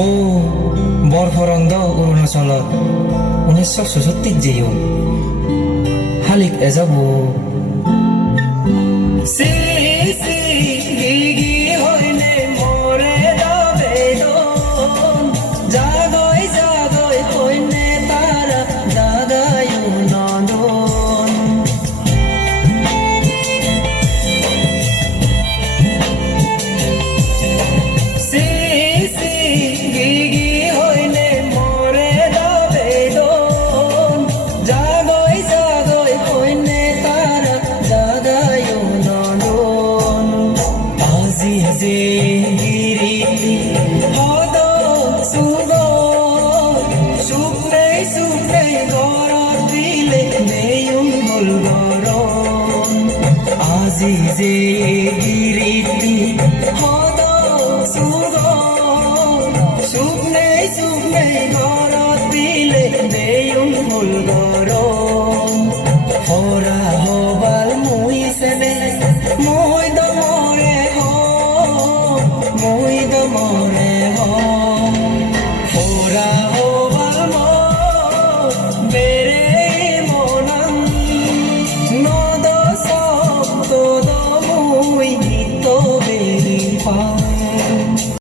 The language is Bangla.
ও বৰফৰন্দ অৰুণাচলত 1964 যেও হালিক এজাব Azize giriti hodo sugo sukne gorot dile deyun mulgoron hora hobal mui sene mui do more